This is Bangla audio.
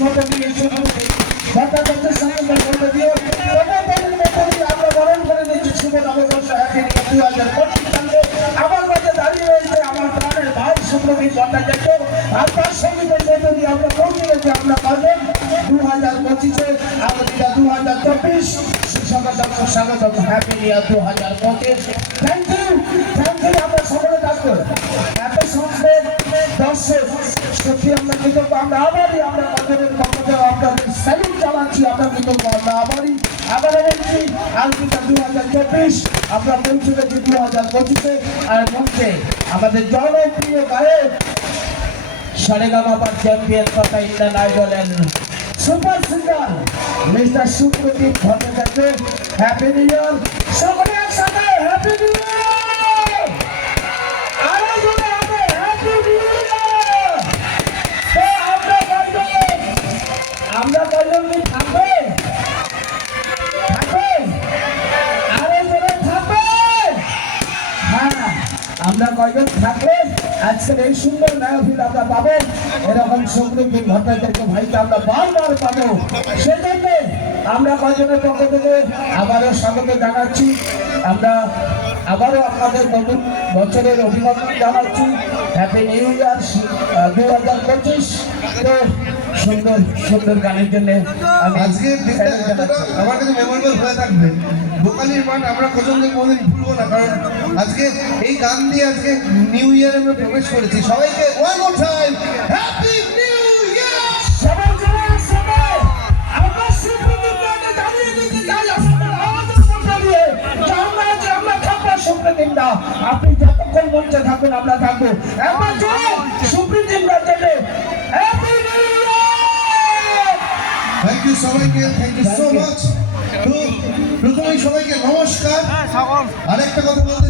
মতো দিয়ে ভট্টাচার্যের সঙ্গে মধ্য দিয়ে আমরা বরণ করে নিচ্ছি শুভ নববর্ষ হ্যাপি নিউ ইয়ার 2025 সালে। আমার মাঝে দাঁড়িয়ে রয়েছে আমার প্রাণের ভাই সুপ্রবীর ভট্টাচার্য। আর তার সঙ্গীতের মধ্য দিয়ে আমরা পৌঁছে গেছি আমরা পারবেন 2025-এ আমাদের 2024 স্বাগত happy new year 2025। Thank you আমরা সকলে থাকবো এত সংখ্যক দর্শক সত্যি আমরা কৃতজ্ঞ। আমরা আবারই আমরা বাজারের পক্ষে আপনাদের স্যালুট জানাচ্ছি। আমরা কৃতজ্ঞ আমরা আবারও বলছি আলপিতা 2024 আমরা পৌঁছে গেছি 2025-এ। আর মঞ্চে আমাদের জনপ্রিয় গায়ক সারেগামাপার চ্যাম্পিয়ন তথা ইন্ডিয়ান আইডলের super singer mister Supradip Bhattacharya. Happy new year সকলে একসাথে হ্যাপি নিউ ইয়ার। আরো জোরে হবে হ্যাপি নিউ ইয়ার। তো আমরা কয়জন কি থাকবে আরো জোরে থাকবে। হ্যাঁ আমরা কয়জন থাকলে আজকের এই সুন্দর মেহফিল আমরা পাবো। এরকম সুপ্রদীপ ভট্টাচার্য ভাইকে আমরা বারবার পাবো। সেজন্য আমরা কয়জনের পক্ষ থেকে আবারও স্বাগত জানাচ্ছি। আমরা আবারও আপনাদের নতুন বছরের অভিনন্দন জানাচ্ছি। Happy new year 2025। তো সুন্দর সুন্দর গানের জন্য আজকে আমার কাছে মেমোরেবল হয়ে থাকবে। দোকানের মাঠ আমরা প্রচন্ড কোনোদিন ভুলবো না, কারণ আজকে এই গান দিয়ে আজকে নিউ ইয়ার আমরা প্রবেশ করেছি। সবাইকে one more time happy new ইয়ার। সবাই জোরে সবাই আমরা সুপ্রদীপকে জানিয়ে দিতে চাই আপনাদের আওয়াজের মধ্যে দিয়ে আমরা থাকবো সুপ্রদীপদা। আপনি যতক্ষণ মঞ্চে থাকবেন আমরা থাকবো। একবার জোরে সুপ্রদীপদার জন্য happy new year. Thank you সবাইকে, থ্যাংক ইউ সো মাচ। তো প্রথমেই সবাইকে নমস্কার। আরেকটা কথা বলতে